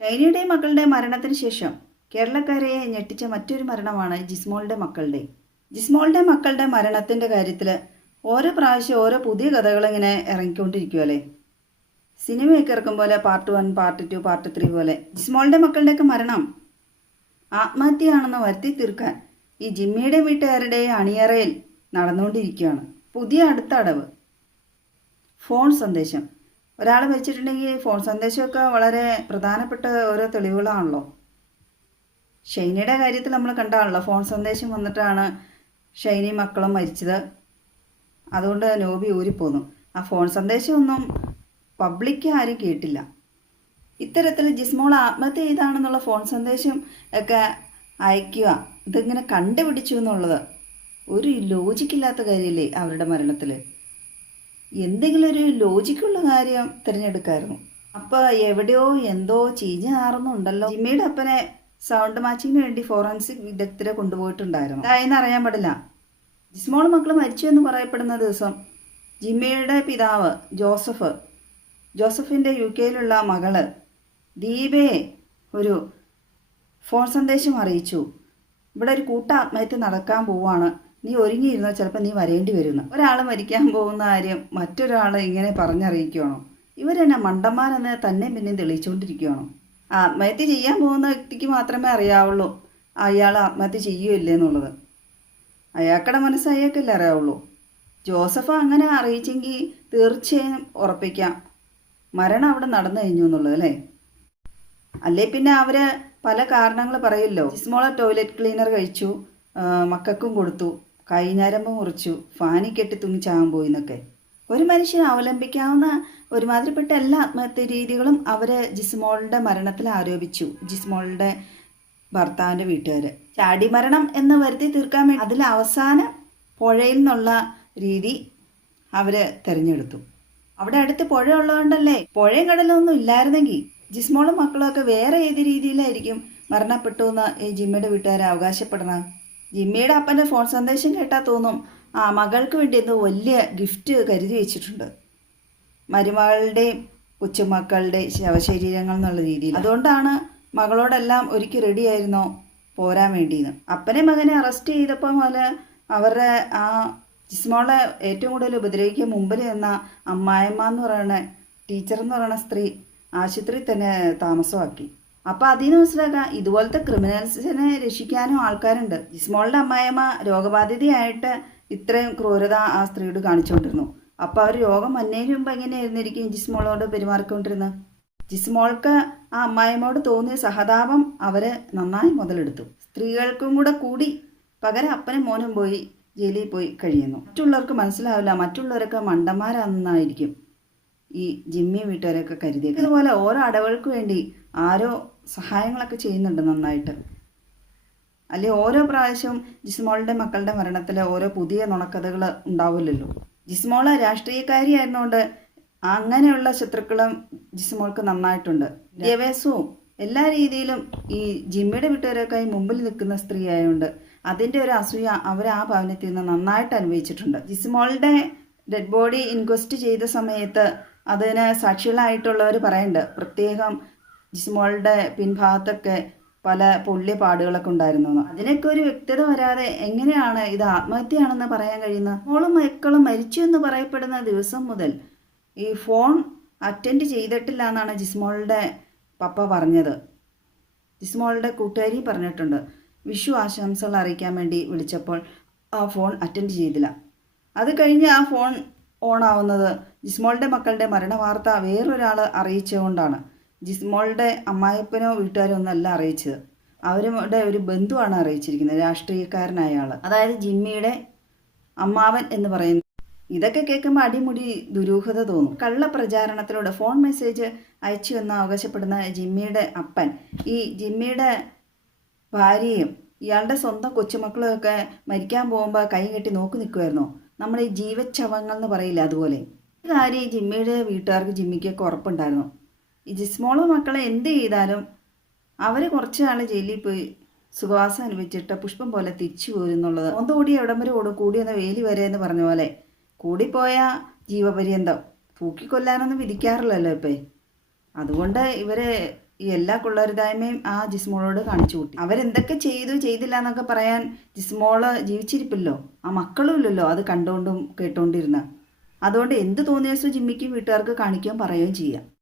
ഷൈനിയുടെ മകളുടെ മരണത്തിന് ശേഷം കേരളക്കാരെ ഞെട്ടിച്ച മറ്റൊരു മരണമാണ് ജിസ്മോളുടെ മക്കളുടെ. ജിസ്മോളുടെ മക്കളുടെ മരണത്തിന്റെ കാര്യത്തിൽ ഓരോ പ്രാവശ്യം ഓരോ പുതിയ കഥകളിങ്ങനെ ഇറങ്ങിക്കൊണ്ടിരിക്കുമല്ലേ സിനിമയൊക്കെ ഇറക്കും പോലെ part one part two part three പോലെ ജിസ്മോളുടെ മക്കളുടെയൊക്കെ മരണം ആത്മഹത്യയാണെന്ന് വരുത്തി തീർക്കാൻ ഈ ജിമ്മിയുടെ വീട്ടുകാരുടെ അണിയറയിൽ നടന്നുകൊണ്ടിരിക്കുകയാണ്. പുതിയ അടുത്ത അടവ്. ഫോൺ സന്ദേശം. ഒരാൾ മരിച്ചിട്ടുണ്ടെങ്കിൽ ഫോൺ സന്ദേശമൊക്കെ വളരെ പ്രധാനപ്പെട്ട ഓരോ തെളിവുകളാണല്ലോ. ഷൈനിയുടെ കാര്യത്തിൽ നമ്മൾ കണ്ടാണല്ലോ ഫോൺ സന്ദേശം വന്നിട്ടാണ് ഷൈനി മക്കളും മരിച്ചത്. അതുകൊണ്ട് നോബി ഊരിപ്പോന്നു. ആ ഫോൺ സന്ദേശമൊന്നും പബ്ലിക്ക് ആരും കേട്ടില്ല. ഇത്തരത്തിൽ ജിസ്മോൾ ആത്മഹത്യ ചെയ്താണെന്നുള്ള ഫോൺ സന്ദേശം ഒക്കെ അയക്കുക ഇതിങ്ങനെ കണ്ടുപിടിച്ചു എന്നുള്ളത് ഒരു ലോജിക്കില്ലാത്ത കാര്യമില്ലേ അവരുടെ മരണത്തിൽ എന്തെങ്കിലും ഒരു ലോജിക്കുള്ള കാര്യം തിരഞ്ഞെടുക്കായിരുന്നു. അപ്പോൾ എവിടെയോ എന്തോ ചീഞ്ഞ് നാറുന്നുണ്ടല്ലോ ജിമ്മിയുടെ അപ്പനെ സൗണ്ട് മാച്ചിങ്ങിന് വേണ്ടി ഫോറൻസിക് വിദഗ്ധരെ കൊണ്ടുപോയിട്ടുണ്ടായിരുന്നു. അതായെന്ന് അറിയാൻ പാടില്ല. ജിസ്മോൾ മക്കൾ മരിച്ചു എന്ന് പറയപ്പെടുന്ന ദിവസം ജിമ്മിയുടെ പിതാവ് ജോസഫ് ജോസഫിന്റെ യു കെയിലുള്ള മകൾ ദീപയെ ഒരു ഫോൺ സന്ദേശം അറിയിച്ചു. ഇവിടെ ഒരു കൂട്ട ആത്മഹത്യ നടക്കാൻ പോവാണ്. നീ ഒരുങ്ങിയിരുന്നോ ചിലപ്പോൾ നീ വരേണ്ടി വരുന്ന. ഒരാൾ മരിക്കാൻ പോകുന്ന കാര്യം മറ്റൊരാൾ ഇങ്ങനെ പറഞ്ഞറിയിക്കുകയാണോ ഇവരെന്നെ മണ്ടന്മാരെന്ന് തന്നെ പിന്നെ തെളിയിച്ചുകൊണ്ടിരിക്കുകയാണോ ആത്മഹത്യ ചെയ്യാൻ പോകുന്ന വ്യക്തിക്ക് മാത്രമേ അറിയാവുള്ളൂ. അയാൾ ആത്മഹത്യ ചെയ്യുകയില്ലേ എന്നുള്ളത്. അയാൾക്കടെ മനസ്സ് അയാൾക്കല്ലേ അറിയാവുള്ളൂ. ജോസഫ് അങ്ങനെ അറിയിച്ചെങ്കിൽ തീർച്ചയായും ഉറപ്പിക്കാം. മരണം അവിടെ നടന്നു കഴിഞ്ഞു എന്നുള്ളത് അല്ലേ? അല്ലേ പിന്നെ അവർ പല കാരണങ്ങൾ പറയല്ലോ. സ്മോള ടോയ്ലറ്റ് ക്ലീനർ കഴിച്ചു മക്കൾക്കും കൊടുത്തു. കൈഞ്ഞരമ്പ് മുറിച്ചു ഫാനി കെട്ടി തൂങ്ങി ചാവാൻ പോയി എന്നൊക്കെ. ഒരു മനുഷ്യൻ അവലംബിക്കാവുന്ന ഒരുമാതിരിപ്പെട്ട എല്ലാ ആത്മഹത്യ രീതികളും അവർ ജിസ്മോളുടെ മരണത്തിൽ ആരോപിച്ചു. ജിസ്മോളുടെ ഭർത്താവിന്റെ വീട്ടുകാർ. ചാടിമരണം എന്ന് വരുത്തി തീർക്കാൻ വേണ്ടി അതിൽ അവസാനം പുഴയിൽ നിന്നുള്ള രീതി അവർ തിരഞ്ഞെടുത്തു. അവിടെ അടുത്ത് പുഴ ഉള്ളതുകൊണ്ടല്ലേ? പുഴയും കടലൊന്നും ഇല്ലായിരുന്നെങ്കിൽ ജിസ്മോളും മക്കളും ഒക്കെ വേറെ ഏത് രീതിയിലായിരിക്കും മരണപ്പെട്ടു എന്ന് ഈ ജിമ്മയുടെ വീട്ടുകാരെ അവകാശപ്പെടണം? ജിമ്മിയുടെ അപ്പന്റെ ഫോൺ സന്ദേശം കേട്ടാൽ തോന്നും. ആ മകൾക്ക് വേണ്ടി ഇന്ന് വലിയ ഗിഫ്റ്റ് കരുതി വെച്ചിട്ടുണ്ട്. മരുമകളുടെയും കൊച്ചുമക്കളുടെ ശവശരീരങ്ങൾ എന്നുള്ള രീതിയിൽ. അതുകൊണ്ടാണ് മകളോടെല്ലാം ഒരുക്കി റെഡിയായിരുന്നോ പോരാൻ വേണ്ടിയെന്ന്. അപ്പനെ മകനെ അറസ്റ്റ് ചെയ്തപ്പോൾ മുതൽ അവരുടെ ആ ജിസ്മോളെ ഏറ്റവും കൂടുതൽ ഉപദ്രവിക്കാൻ മുമ്പിൽ നിന്ന അമ്മായിമ്മ എന്ന് പറയുന്ന ടീച്ചർ എന്ന് പറയുന്ന സ്ത്രീ ആശുപത്രിയിൽ തന്നെ താമസമാക്കി. അപ്പൊ നിന്ന് മനസ്സിലാക്കാം ഇതുപോലത്തെ ക്രിമിനൽസിനെ രക്ഷിക്കാനും ആൾക്കാരുണ്ട്. ജിസ്മോളുടെ അമ്മായിമ്മ രോഗബാധിതയായിട്ട് ഇത്രയും ക്രൂരത ആ സ്ത്രീയോട് കാണിച്ചുകൊണ്ടിരുന്നു. അപ്പൊ അവർ രോഗം വന്നതിന് മുമ്പ് എങ്ങനെയായിരുന്നിരിക്കും ജിസ്മോളോട് പെരുമാറിക്കൊണ്ടിരുന്നത്? ജിസ്മോൾക്ക് ആ അമ്മായിമ്മോട് തോന്നിയ സഹതാപം അവർ നന്നായി മുതലെടുത്തു. സ്ത്രീകൾക്കും കൂടെ കൂടി പകരം അപ്പനും മോനും പോയി ജയിലിൽ പോയി കഴിയുന്നു. മറ്റുള്ളവർക്ക് മനസ്സിലാവില്ല മറ്റുള്ളവരൊക്കെ മണ്ടന്മാരാണെന്നായിരിക്കും ഈ ജിമ്മി വീട്ടുകാരൊക്കെ കരുതിയത് ഇതുപോലെ ഓരോ അടവുകൾക്ക് വേണ്ടി ആരോ സഹായങ്ങളൊക്കെ ചെയ്യുന്നുണ്ട് നന്നായിട്ട്. അല്ലെ ഓരോ പ്രാവശ്യവും ജിസ്മോളുടെ മക്കളുടെ മരണത്തിൽ ഓരോ പുതിയ നുണക്കഥകൾ ഉണ്ടാവില്ലല്ലോ ജിസ്മോൾ രാഷ്ട്രീയക്കാരി ആയിരുന്നുകൊണ്ട് അങ്ങനെയുള്ള ശത്രുക്കളും ജിസ്മോൾക്ക് നന്നായിട്ടുണ്ട്. വിദ്യാഭ്യാസവും എല്ലാ രീതിയിലും ഈ ജിമ്മിയുടെ വീട്ടുകാരൊക്കെ മുമ്പിൽ നിൽക്കുന്ന സ്ത്രീ ആയതുകൊണ്ട് അതിന്റെ ഒരു അസൂയ അവർ ആ ഭവനത്തിൽ നിന്ന് നന്നായിട്ട് അനുഭവിച്ചിട്ടുണ്ട്. ജിസ്മോളുടെ ഡെഡ് ബോഡി ഇൻക്വസ്റ്റ് ചെയ്ത സമയത്ത് അതിന് സാക്ഷികളായിട്ടുള്ളവർ പറയുന്നുണ്ട് പ്രത്യേകം ജിസ്മോളുടെ പിൻഭാഗത്തൊക്കെ പല പൊള്ളിയ പാടുകളൊക്കെ ഉണ്ടായിരുന്നു. അതിനൊക്കെ ഒരു വ്യക്തത വരാതെ എങ്ങനെയാണ് ഇത് ആത്മഹത്യയാണെന്ന് പറയാൻ കഴിയുന്നത്? മോളും മക്കളും മരിച്ചു എന്ന് പറയപ്പെടുന്ന ദിവസം മുതൽ ഈ ഫോൺ അറ്റൻഡ് ചെയ്തിട്ടില്ല എന്നാണ് ജിസ്മോളുടെ പപ്പ പറഞ്ഞത്. ജിസ്മോളുടെ കൂട്ടുകാരി പറഞ്ഞിട്ടുണ്ട്. വിഷു ആശംസകൾ അറിയിക്കാൻ വേണ്ടി വിളിച്ചപ്പോൾ ആ ഫോൺ അറ്റൻഡ് ചെയ്തില്ല. അത് കഴിഞ്ഞ് ആ ഫോൺ ഓൺ ആവുന്നത് ജിസ്മോളുടെ മക്കളുടെ മരണവാർത്ത വേറൊരാൾ അറിയിച്ചുകൊണ്ടാണ് ജിസ്മോളുടെ അമ്മായിപ്പനോ വീട്ടുകാരോ ഒന്നല്ല അറിയിച്ചത്. അവരുടെ ഒരു ബന്ധുവാണ് അറിയിച്ചിരിക്കുന്നത് രാഷ്ട്രീയക്കാരനായ ആൾ അതായത് ജിമ്മിയുടെ അമ്മാവൻ എന്ന് പറയുന്നത് ഇതൊക്കെ കേൾക്കുമ്പോൾ അടിമുടി ദുരൂഹത തോന്നും. കള്ള പ്രചാരണത്തിലൂടെ ഫോൺ മെസ്സേജ് അയച്ചു എന്ന് അവകാശപ്പെടുന്ന ജിമ്മിയുടെ അപ്പൻ. ഈ ജിമ്മിയുടെ ഭാര്യയും ഇയാളുടെ സ്വന്തം കൊച്ചുമക്കളൊക്കെ മരിക്കാൻ പോകുമ്പോൾ കൈ കെട്ടി നോക്കി നിൽക്കുമായിരുന്നു നമ്മൾ ഈ ജീവച്ചവങ്ങൾ എന്ന് പറയില്ല അതുപോലെ. ഈ കാര്യം ജിമ്മിയുടെ വീട്ടുകാർക്ക് ജിമ്മിക്കൊക്കെ ഉറപ്പുണ്ടായിരുന്നു. ഈ ജിസ്മോളോ മക്കളെ എന്ത് ചെയ്താലും അവർ കുറച്ച് നാൾ ജയിലിൽ പോയി സുഖവാസം അനുഭവിച്ചിട്ട് പുഷ്പം പോലെ തിരിച്ചു പോരുന്നുള്ളത് ഒന്ന് കൂടി എവിടം വരെ ഓടും എന്ന വേലി വരെ എന്ന് പറഞ്ഞ പോലെ കൂടിപ്പോയ ജീവപര്യന്തം തൂക്കിക്കൊല്ലാനൊന്നും വിധിക്കാറില്ലല്ലോ ഇപ്പേ. അതുകൊണ്ട് ഇവരെ ഈ എല്ലാ കൊള്ളരുതായ്മയും ആ ജിസ്മോളോട് കാണിച്ചു കൂട്ടി. അവരെന്തൊക്കെ ചെയ്തു ചെയ്തില്ല എന്നൊക്കെ പറയാൻ ജിസ്മോൾ ജീവിച്ചിരിപ്പില്ലോ. ആ മക്കളും ഇല്ലല്ലോ അത് കണ്ടുകൊണ്ടും കേട്ടുകൊണ്ടിരുന്ന അതുകൊണ്ട് എന്ത് തോന്നിയാസോ ജിമ്മിക്ക് വീട്ടുകാർക്ക് കാണിക്കുകയും പറയുകയും ചെയ്യാം.